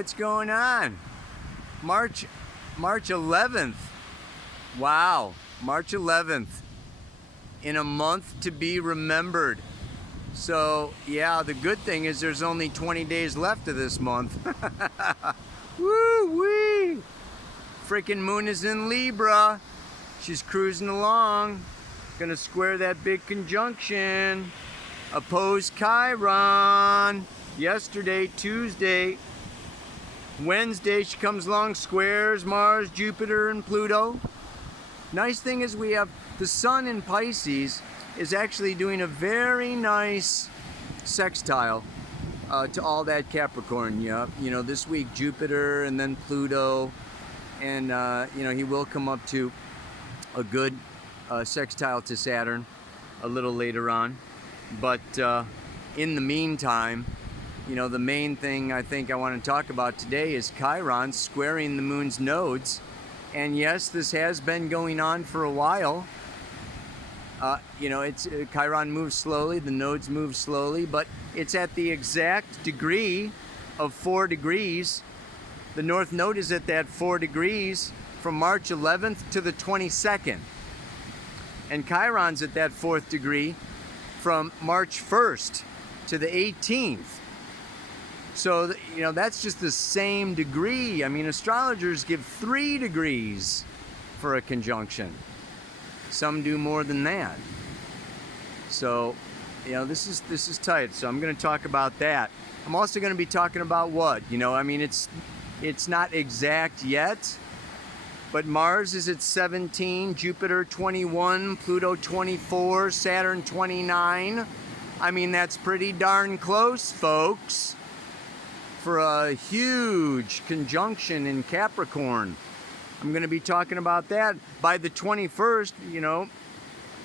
what's going on. March 11th. Wow, March 11th. In a month to be remembered. So, yeah, the good thing is there's only 20 days left of this month. Woo-wee! Freaking moon is in Libra. She's cruising along. Gonna square that big conjunction. Opposed Chiron. Yesterday, Tuesday. Wednesday, she comes along, squares Mars, Jupiter, and Pluto. Nice thing is we have the sun in Pisces is actually doing a very nice sextile to all that Capricorn. Yeah, you know, this week Jupiter and then Pluto, and you know, he will come up to a good sextile to Saturn a little later on. But in the meantime, you know, the main thing I think I want to talk about today is Chiron squaring the moon's nodes. And yes, this has been going on for a while. You know, it's Chiron moves slowly, the nodes move slowly, but it's at the exact degree of 4 degrees. The north node is at that 4 degrees from March 11th to the 22nd. And Chiron's at that 4th degree from March 1st to the 18th. So, you know, that's just the same degree. I mean, astrologers give 3 degrees for a conjunction. Some do more than that. So, you know, this is tight. So I'm going to talk about that. I'm also going to be talking about what? You know, I mean, it's not exact yet, but Mars is at 17, Jupiter 21, Pluto 24, Saturn 29. I mean, that's pretty darn close, folks, for a huge conjunction in Capricorn. I'm going to be talking about that. By the 21st, you know,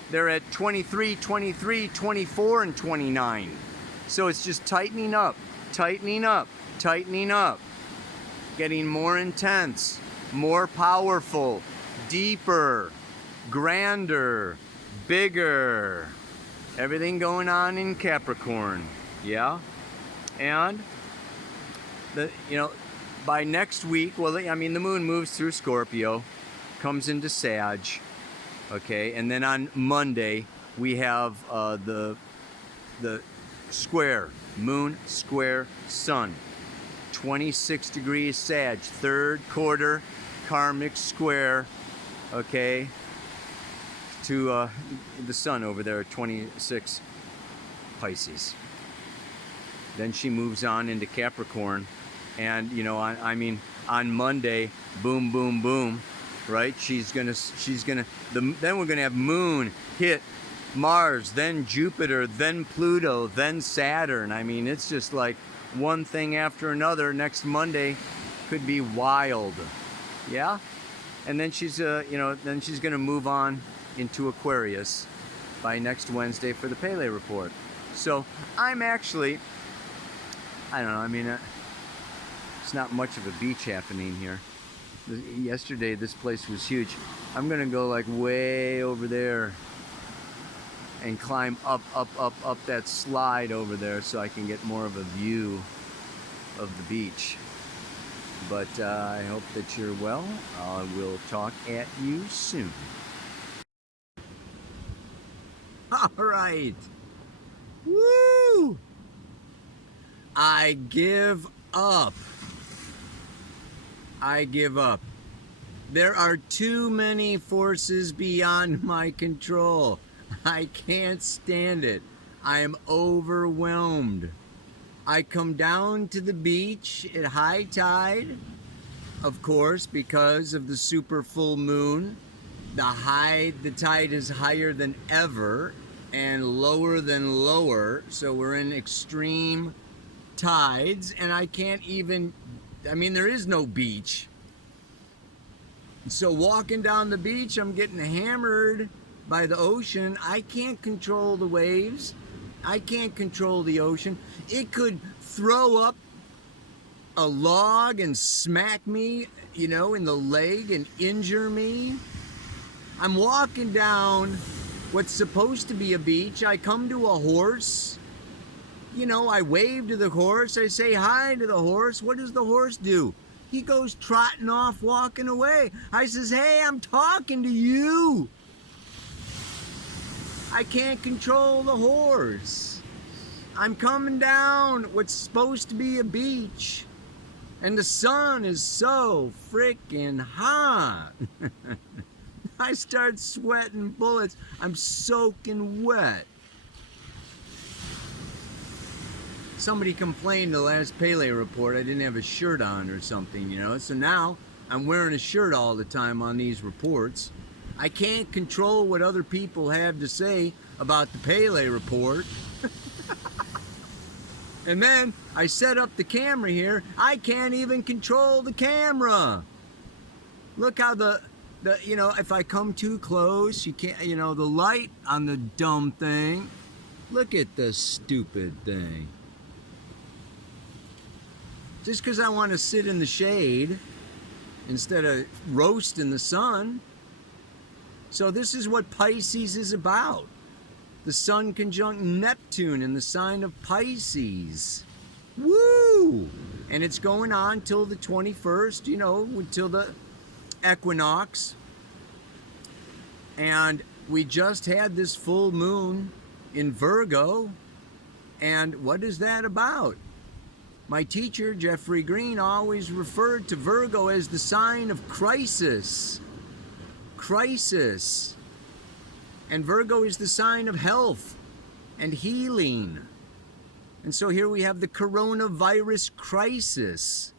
they're at 23, 23, 24, and 29. So it's just tightening up, tightening up, tightening up. Getting more intense, more powerful, deeper, grander, bigger. Everything going on in Capricorn. Yeah? And you know, by next week, well, I mean, the moon moves through Scorpio, comes into Sag, okay, and then on Monday we have the square, moon square sun, 26 degrees Sag, 3rd quarter karmic square, okay, to the sun over there at 26 Pisces. Then she moves on into Capricorn. And, you know, I mean, on Monday, boom, boom, boom, right? Then we're gonna have moon hit Mars, then Jupiter, then Pluto, then Saturn. I mean, it's just like one thing after another. Next Monday could be wild, yeah? And then she's, you know, then she's gonna move on into Aquarius by next Wednesday for the Pele report. So I'm actually, I don't know, I mean, it's not much of a beach happening here. Yesterday, this place was huge. I'm gonna go like way over there and climb up that slide over there so I can get more of a view of the beach. But I hope that you're well. I will talk at you soon. All right. Woo! I give up. I give up. There are too many forces beyond my control. I can't stand it. I am overwhelmed. I come down to the beach at high tide, of course, because of the super full moon. The tide is higher than ever and lower than lower, so we're in extreme tides, and I can't even, I mean, there is no beach. So walking down the beach, I'm getting hammered by the ocean. I can't control the waves. I can't control the ocean. It could throw up a log and smack me, you know, in the leg and injure me. I'm walking down what's supposed to be a beach. I come to a horse You know, I wave to the horse, I say hi to the horse. What does the horse do? He goes trotting off, walking away. I says, hey, I'm talking to you. I can't control the horse. I'm coming down what's supposed to be a beach, and the sun is so freaking hot. I start sweating bullets. I'm soaking wet. Somebody complained the last Pele report I didn't have a shirt on or something, you know. So now I'm wearing a shirt all the time on these reports. I can't control what other people have to say about the Pele report. And then I set up the camera here. I can't even control the camera. Look how the you know, if I come too close, you can't, you know, the light on the dumb thing. Look at the stupid thing. Just because I want to sit in the shade instead of roast in the sun. So this is what Pisces is about. The sun conjunct Neptune in the sign of Pisces. Woo! And it's going on till the 21st, you know, until the equinox. And we just had this full moon in Virgo. And what is that about? My teacher, Jeffrey Green, always referred to Virgo as the sign of crisis. Crisis. And Virgo is the sign of health and healing. And so here we have the coronavirus crisis.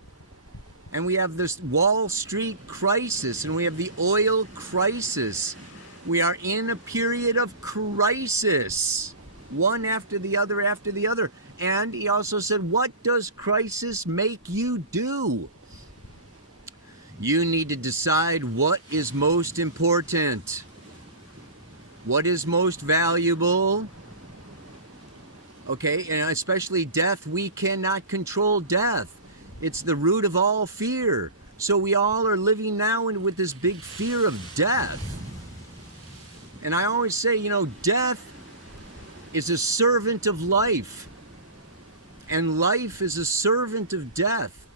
And we have this Wall Street crisis. And we have the oil crisis. We are in a period of crisis. One after the other after the other. And he also said, what does crisis make you do? You need to decide what is most important. What is most valuable? Okay, and especially death, we cannot control death. It's the root of all fear. So we all are living now with this big fear of death. And I always say, you know, death is a servant of life. And life is a servant of death.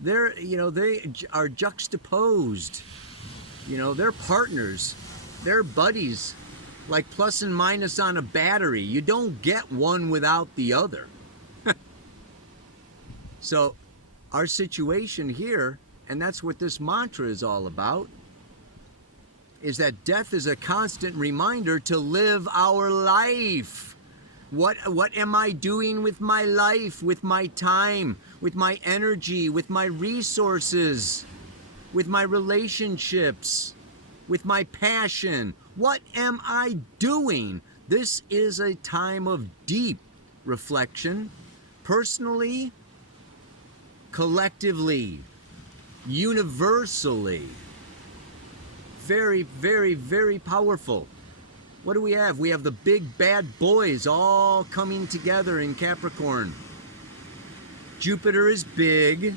They're, you know, they are juxtaposed. You know, they're partners. They're buddies. Like plus and minus on a battery. You don't get one without the other. So our situation here, and that's what this mantra is all about, is that death is a constant reminder to live our life. What am I doing with my life, with my time, with my energy, with my resources, with my relationships, with my passion? What am I doing? This is a time of deep reflection, personally, collectively, universally. Very, very, very powerful. What do we have? We have the big bad boys all coming together in Capricorn. Jupiter is big,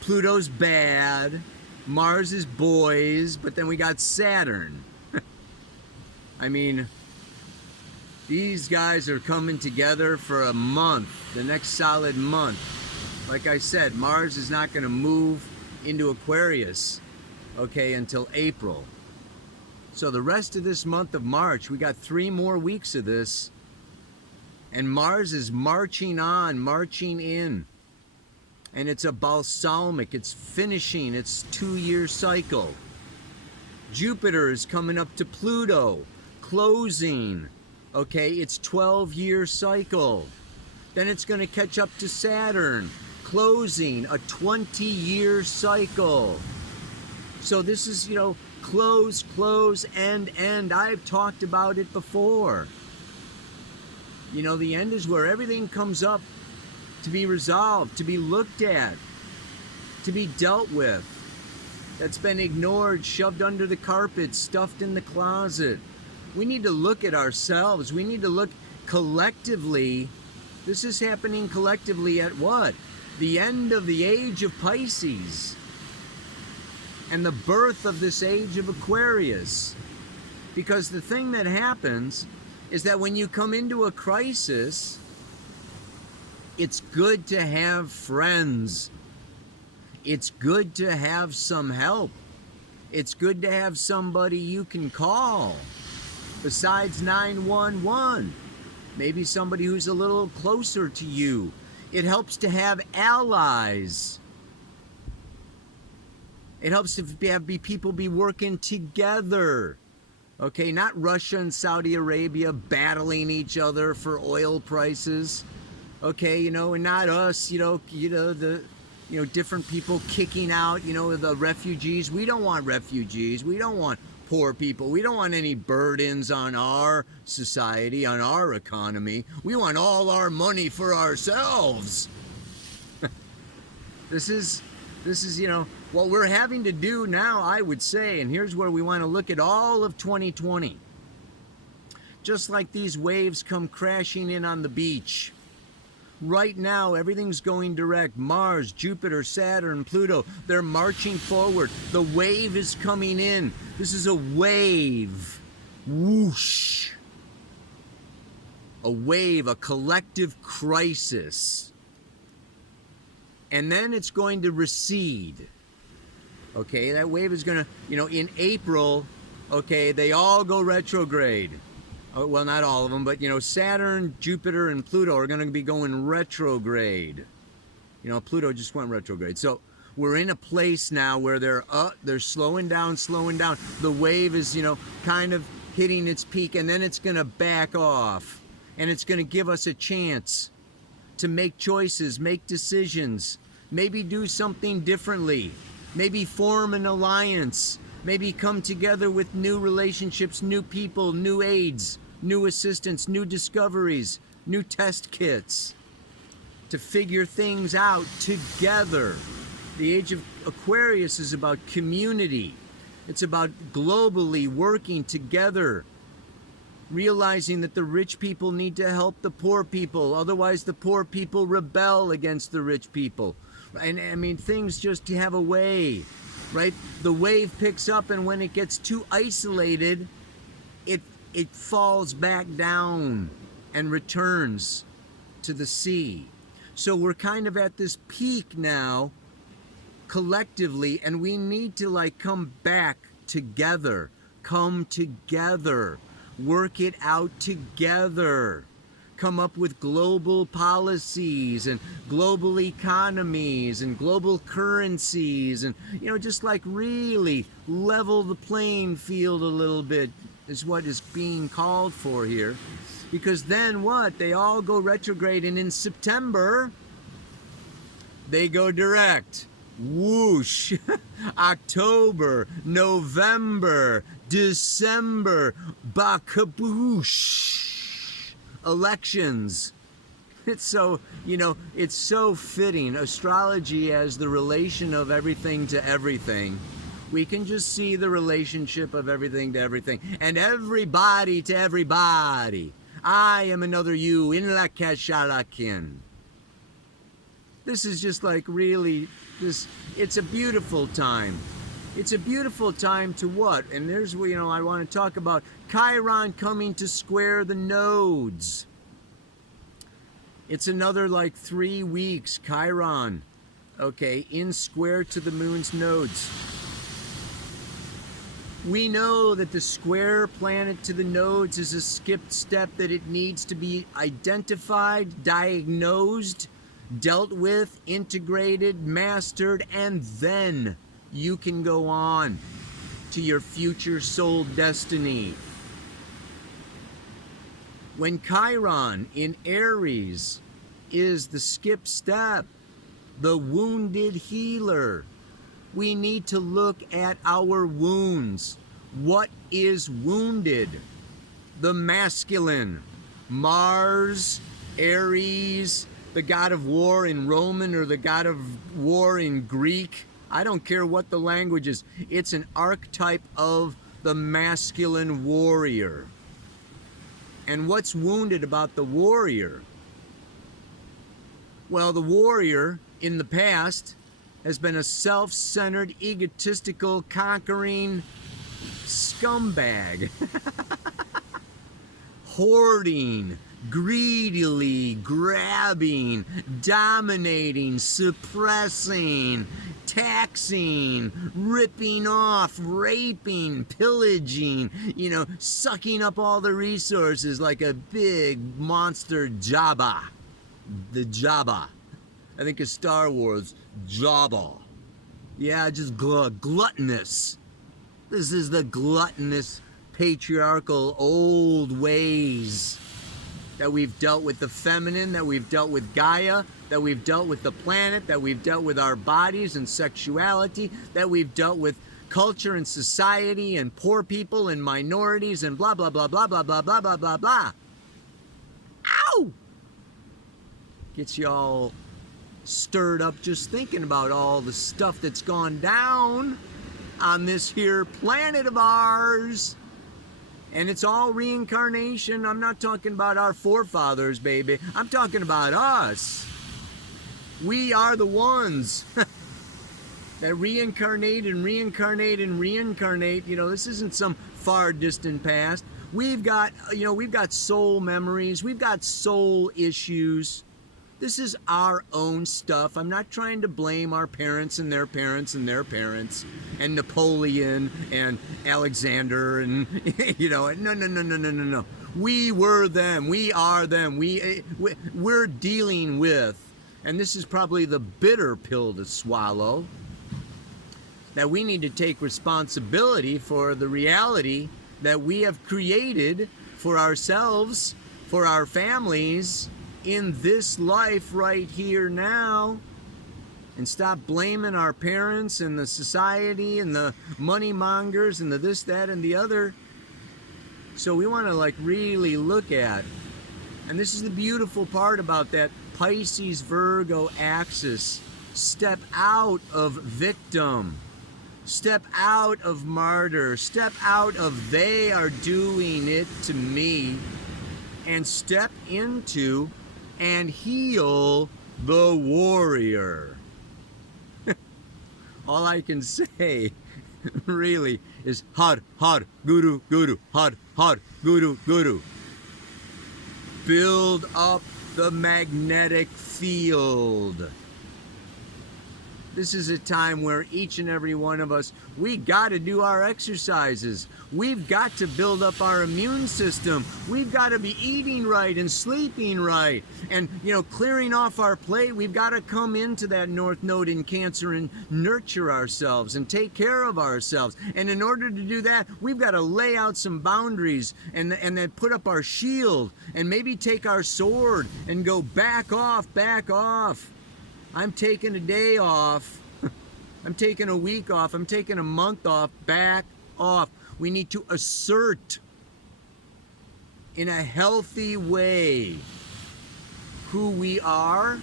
Pluto's bad, Mars is boys, but then we got Saturn. I mean, these guys are coming together for a month, the next solid month. Like I said, Mars is not going to move into Aquarius, okay, until April. So the rest of this month of March, we got 3 more weeks of this. And Mars is marching on, marching in. And it's a balsamic, it's finishing its 2-year cycle. Jupiter is coming up to Pluto, closing, okay, its 12-year cycle. Then it's going to catch up to Saturn, closing a 20-year cycle. So this is, you know, close, close, end. I've talked about it before. You know, the end is where everything comes up to be resolved, to be looked at, to be dealt with. That's been ignored, shoved under the carpet, stuffed in the closet. We need to look at ourselves. We need to look collectively. This is happening collectively at what? The end of the age of Pisces. And the birth of this age of Aquarius. Because the thing that happens is that when you come into a crisis, It's good to have friends. It's good to have some help. It's good to have somebody you can call besides 911. Maybe somebody who's a little closer to you. It helps to have allies. It helps to have people be working together. Okay, not Russia and Saudi Arabia battling each other for oil prices. Okay, and not us, different people kicking out, the refugees. We don't want refugees. We don't want poor people. We don't want any burdens on our society, on our economy. We want all our money for ourselves. This is, what we're having to do now, I would say, and here's where we want to look at all of 2020. Just like these waves come crashing in on the beach. Right now, everything's going direct. Mars, Jupiter, Saturn, Pluto, they're marching forward. The wave is coming in. This is a wave. Whoosh. A wave, a collective crisis. And then it's going to recede. Okay, that wave is going to, in April, okay, they all go retrograde. Well, not all of them, but, Saturn, Jupiter, and Pluto are going to be going retrograde. Pluto just went retrograde. So we're in a place now where they're slowing down. The wave is, kind of hitting its peak, and then it's going to back off. And it's going to give us a chance to make choices, make decisions, maybe do something differently, maybe form an alliance, maybe come together with new relationships, new people, new aids, new assistants, new discoveries, new test kits to figure things out together. The age of Aquarius is about community. It's about globally working together, realizing that the rich people need to help the poor people. Otherwise, the poor people rebel against the rich people. And things just have a way, right? The wave picks up, and when it gets too isolated, it falls back down and returns to the sea. So we're kind of at this peak now, collectively, and we need to come back together, come together, work it out together, come up with global policies and global economies and global currencies, and just really level the playing field a little bit is what is being called for here. Because then what? They all go retrograde, and in September they go direct. Whoosh. October, November, December, bakaboosh. Elections. It's so, it's so fitting. Astrology as the relation of everything to everything. We can just see the relationship of everything to everything, and everybody to everybody. I am another you in la kashalakin. This is just really it's a beautiful time. It's a beautiful time to what? And there's where, I want to talk about Chiron coming to square the nodes. It's another 3 weeks, Chiron, okay, in square to the moon's nodes. We know that the square planet to the nodes is a skipped step, that it needs to be identified, diagnosed, dealt with, integrated, mastered, and then you can go on to your future soul destiny. When Chiron in Aries is the skip step, the wounded healer, we need to look at our wounds. What is wounded? The masculine. Mars, Aries, the god of war in Roman or the god of war in Greek. I don't care what the language is. It's an archetype of the masculine warrior. And what's wounded about the warrior? Well, the warrior in the past has been a self-centered, egotistical, conquering scumbag. Hoarding, greedily grabbing, dominating, suppressing, taxing, ripping off, raping, pillaging, sucking up all the resources like a big monster Jabba. The Jabba. I think of Star Wars, Jabba. Yeah, just gluttonous. This is the gluttonous, patriarchal, old ways that we've dealt with the feminine, that we've dealt with Gaia, that we've dealt with the planet, that we've dealt with our bodies and sexuality, that we've dealt with culture and society and poor people and minorities and blah, blah, blah, blah, blah, blah, blah, blah, blah, blah. Ow! Gets you all stirred up just thinking about all the stuff that's gone down on this here planet of ours. And it's all reincarnation. I'm not talking about our forefathers, baby. I'm talking about us. We are the ones that reincarnate and reincarnate and reincarnate. This isn't some far distant past. We've got soul memories. We've got soul issues. This is our own stuff. I'm not trying to blame our parents and their parents and their parents and Napoleon and Alexander and, no. We were them. We are them. We're dealing with, and this is probably the bitter pill to swallow, that we need to take responsibility for the reality that we have created for ourselves, for our families, in this life right here now, and stop blaming our parents and the society and the money mongers and the this, that, and the other. So we want to really look at, and this is the beautiful part about that Pisces Virgo axis, step out of victim, step out of martyr, step out of they are doing it to me, and step into and heal the warrior. All I can say really is har, guru, har, guru, guru. Build up the magnetic field. This is a time where each and every one of us, we got to do our exercises. We've got to build up our immune system. We've got to be eating right and sleeping right. And, clearing off our plate, we've got to come into that North Node in Cancer and nurture ourselves and take care of ourselves. And in order to do that, we've got to lay out some boundaries and then put up our shield and maybe take our sword and go back off, back off. I'm taking a day off. I'm taking a week off. I'm taking a month off. Back off. We need to assert in a healthy way who we are.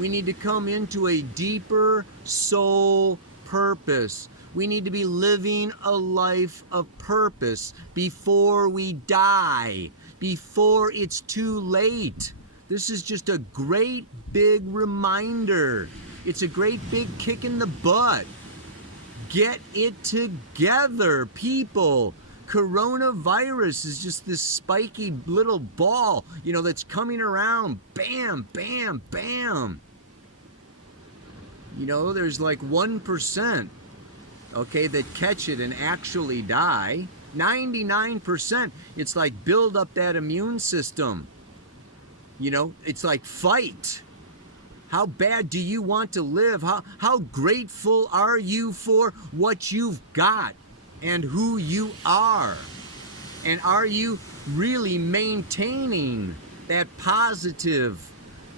We need to come into a deeper soul purpose. We need to be living a life of purpose before we die, before it's too late. This is just a great big reminder. It's a great big kick in the butt. Get it together, people. Coronavirus is just this spiky little ball, that's coming around. Bam, bam, bam. There's 1%, that catch it and actually die. 99%, it's build up that immune system. It's fight. How bad do you want to live? How grateful are you for what you've got and who you are? And are you really maintaining that positive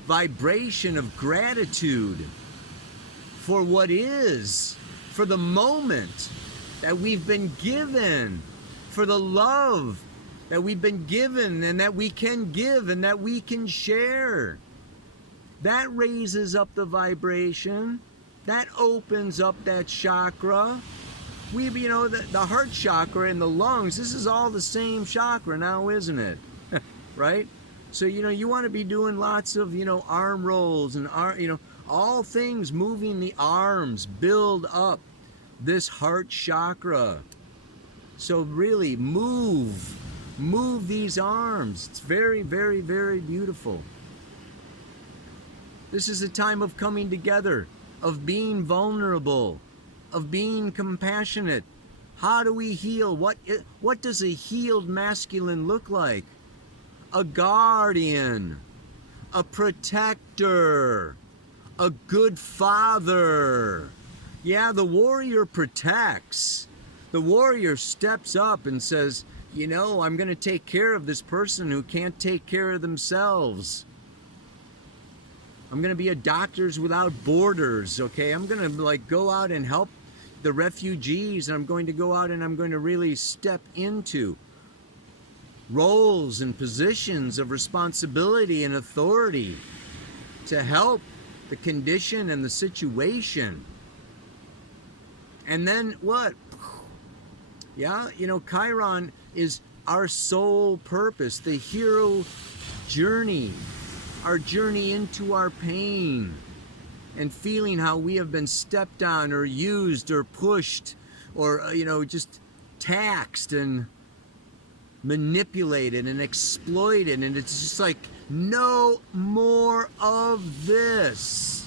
vibration of gratitude for what is, for the moment that we've been given, for the love that we've been given and that we can give and that we can share? That raises up the vibration. That opens up that chakra. The heart chakra and the lungs, this is all the same chakra now, isn't it? Right? So, you want to be doing lots of, arm rolls and, all things moving the arms, build up this heart chakra. So really move Move these arms. It's very, very, very beautiful. This is a time of coming together, of being vulnerable, of being compassionate. How do we heal? What does a healed masculine look like? A guardian, a protector, a good father. Yeah, the warrior protects. The warrior steps up and says, you know, I'm going to take care of this person who can't take care of themselves. I'm going to be a Doctors Without Borders, okay? I'm going to like go out and help the refugees, and I'm going to go out and I'm going to really step into roles and positions of responsibility and authority to help the condition and the situation. And then what? Yeah, you know, Chiron is our sole purpose, the hero journey, our journey into our pain and feeling how we have been stepped on or used or pushed or, you know, just taxed and manipulated and exploited. And it's just like, no more of this.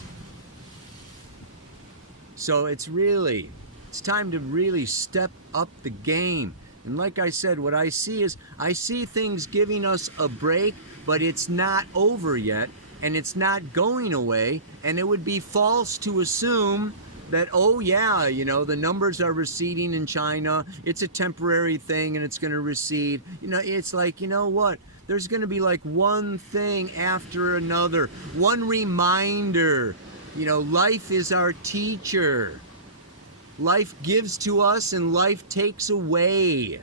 So it's time to really step up the game. And like I said, what I see is, I see things giving us a break, but it's not over yet, and it's not going away, and it would be false to assume that, oh yeah, you know, the numbers are receding in China, it's a temporary thing and it's going to recede. You know, it's like, you know what? There's going to be like one thing after another, one reminder. You know, life is our teacher. Life gives to us and life takes away.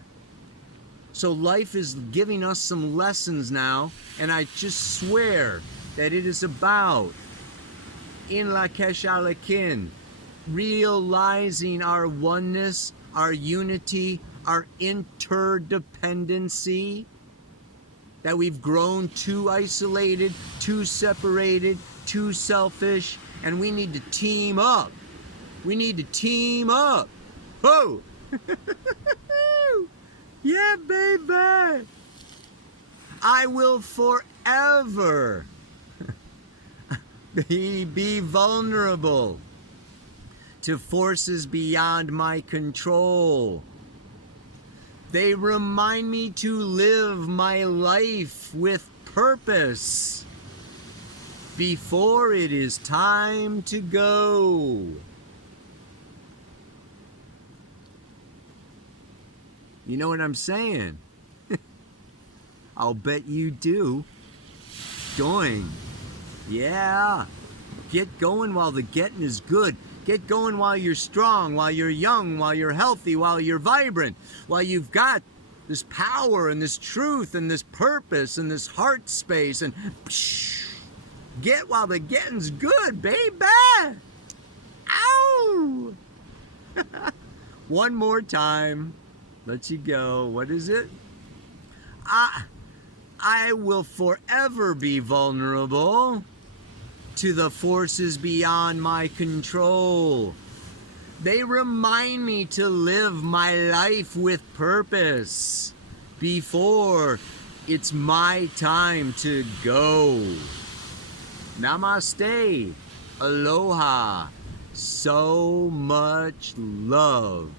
So life is giving us some lessons now, and I just swear that it is about, in La Keshalakin, realizing our oneness, our unity, our interdependency, that we've grown too isolated, too separated, too selfish, and we need to team up. We need to team up. Oh! Yeah, baby! I will forever be vulnerable to forces beyond my control. They remind me to live my life with purpose before it is time to go. You know what I'm saying? I'll bet you do. Going. Yeah. Get going while the getting is good. Get going while you're strong, while you're young, while you're healthy, while you're vibrant, while you've got this power and this truth and this purpose and this heart space, and get while the getting's good, baby. Ow! One more time. Let you go. What is it? I will forever be vulnerable to the forces beyond my control. They remind me to live my life with purpose before it's my time to go. Namaste. Aloha. So much love.